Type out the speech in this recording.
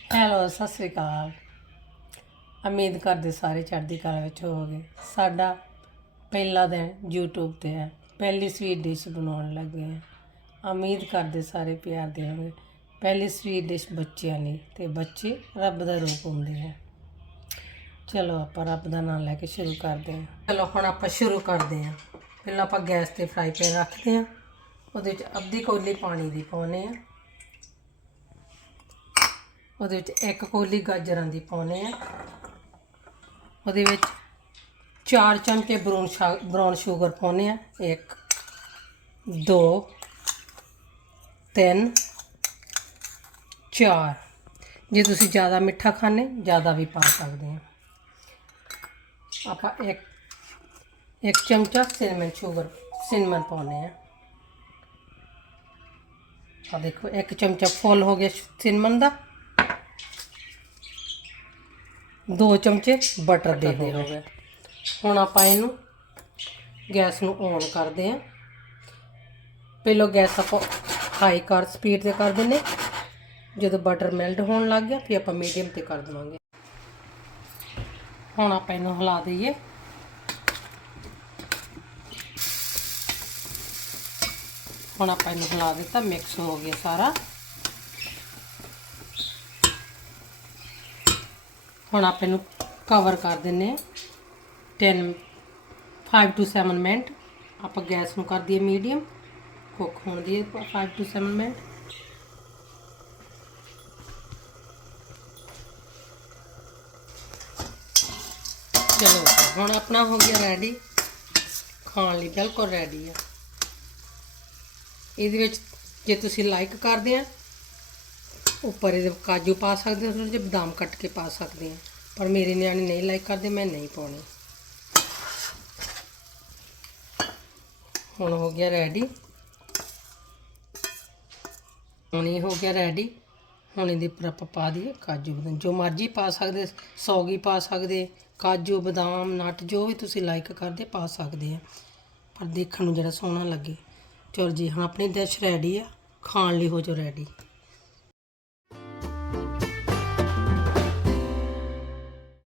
Hello, Sat Sri ਅਕਾਲ। ਉਮੀਦ ਕਰਦੇ ਸਾਰੇ ਚੜ੍ਹਦੀ ਕਲਾ ਵਿੱਚ ਹੋਵੋਗੇ। ਸਾਡਾ ਪਹਿਲਾ ਦਿਨ YouTube ਤੇ ਹੈ। ਪਹਿਲੀ ਸਵੀਟ ਡਿਸ਼ ਬਣਾਉਣ ਲੱਗੇ ਹਾਂ। ਉਮੀਦ ਕਰਦੇ ਸਾਰੇ ਪਿਆਰ ਦੇਣਗੇ ਪਹਿਲੀ ਸਵੀਟ ਡਿਸ਼ ਬੱਚਿਆਂ ਲਈ ਤੇ ਬੱਚੇ ਰੱਬ ਦਾ ਰੂਪ ਹੁੰਦੇ ਆ। ਚਲੋ, ਆਪਾਂ ਰੱਬ ਦਾ ਨਾਮ ਲੈ ਕੇ ਸ਼ੁਰੂ ਕਰਦੇ ਹਾਂ। ਚਲੋ, ਹੁਣ ਆਪਾਂ ਸ਼ੁਰੂ ਕਰਦੇ ਹਾਂ। ਪਹਿਲਾਂ ਆਪਾਂ ਗੈਸ ਤੇ ਫਰਾਈ ਪੈਨ ਰੱਖਦੇ ਹਾਂ। ਉਹਦੇ ਵਿੱਚ ਅੱਧੀ ਕੌਲੀ ਪਾਣੀ ਦੀ ਪਾਉਨੇ ਆ ਉਹਦੇ ਵਿੱਚ ਇੱਕ ਕੋਲੀ ਗਾਜਰਾਂ ਦੀ ਪਾਉਨੇ ਆ। ਉਹਦੇ ਵਿੱਚ 4 ਚਮਚੇ ਬਰਾਊਨ ਬਰਾਊਨ ਸ਼ੂਗਰ ਪਾਉਨੇ ਆ। 1 2 3 4 ਜੇ ਤੁਸੀਂ ਜ਼ਿਆਦਾ ਮਿੱਠਾ ਖਾਣੇ ਜ਼ਿਆਦਾ ਵੀ ਪਾ ਸਕਦੇ ਆ। ਆਪਾਂ ਇੱਕ ਇੱਕ ਚਮਚਾ ਸਿਨਮਨ ਸ਼ੂਗਰ, ਸਿਨਮਨ ਪਾਉਨੇ ਆ। ਆ ਦੇਖੋ, ਇੱਕ ਚਮਚਾ ਫੁੱਲ ਹੋ ਗਿਆ ਸਿਨਮਨ ਦਾ। ਦੋ ਚਮਚੇ ਬਟਰ ਦੇ ਹੋ ਗਏ ਹੁਣ ਆਪਾਂ ਇਹਨੂੰ ਗੈਸ ਨੂੰ ਔਨ ਕਰਦੇ ਹਾਂ। ਪਹਿਲਾਂ ਗੈਸ ਆਪਾਂ ਹਾਈ ਕਰ ਸਪੀਡ ਤੇ ਕਰ ਦਿੰਨੇ ਜਦੋਂ ਬਟਰ ਮੈਲਟ ਹੋਣ ਲੱਗ ਗਿਆ ਫਿਰ ਆਪਾਂ ਮੀਡੀਅਮ ਤੇ ਕਰ ਦੇਵਾਂਗੇ। ਹੁਣ ਆਪਾਂ ਇਹਨੂੰ ਹਿਲਾ ਦਈਏ। ਹੁਣ ਆਪਾਂ ਇਹਨੂੰ ਹਿਲਾ ਦਿੱਤਾ ਮਿਕਸ ਹੋ ਗਿਆ ਸਾਰਾ। ਹੁਣ ਆਪਾਂ ਇਹਨੂੰ ਕਵਰ ਕਰ ਦਿੰਨੇ ਆ 10 5 ਟੂ 7 ਮਿੰਟ ਆਪਾਂ ਗੈਸ ਨੂੰ ਕਰ ਦਈਏ ਮੀਡੀਅਮ ਕੁੱਕ ਹੋਣ ਦੀ 5 ਟੂ 7 ਮਿੰਟ ਚਲੋ ਹੁਣ ਆਪਣਾ ਹੋ ਗਿਆ ਰੈਡੀ ਖਾਣ ਲਈ ਬਿਲਕੁਲ ਰੈਡੀ ਆ। ਇਹਦੇ ਵਿੱਚ ਜੇ ਤੁਸੀਂ ਲਾਈਕ ਕਰਦੇ ਆ ਉੱਪਰ ਇਹਦੇ ਕਾਜੂ ਪਾ ਸਕਦੇ ਹੋ ਥੋੜੇ ਜਿਹੇ ਬਦਾਮ ਕੱਟ ਕੇ ਪਾ ਸਕਦੇ ਆ ਪਰ ਮੇਰੇ ਨਿਆਣੇ ਨਹੀਂ ਲਾਈਕ ਕਰਦੇ, ਮੈਂ ਨਹੀਂ ਪਾਉਣੇ। ਹੁਣ ਹੋ ਗਿਆ ਰੈਡੀ ਹੁਣ ਇਹ ਹੋ ਗਿਆ ਰੈਡੀ ਹੁਣ ਇਹਦੇ ਉੱਪਰ ਆਪਾਂ ਪਾ ਦਈਏ ਕਾਜੂ ਬਦਾਮ। ਜੋ ਮਰਜ਼ੀ ਪਾ ਸਕਦੇ ਸੌਗੀ ਪਾ ਸਕਦੇ ਕਾਜੂ, ਬਦਾਮ, ਨਟ, ਜੋ ਵੀ ਤੁਸੀਂ ਲਾਈਕ ਕਰਦੇ, ਪਾ ਸਕਦੇ ਆ ਪਰ ਦੇਖਣ ਨੂੰ ਜਿਹੜਾ ਸੋਹਣਾ ਲੱਗੇ। ਚਲੋ ਜੀ ਹਾਂ ਆਪਣੀ ਡਿਸ਼ ਰੈਡੀ ਆ। ਖਾਣ ਲਈ ਹੋ ਜੋ ਰੈਡੀ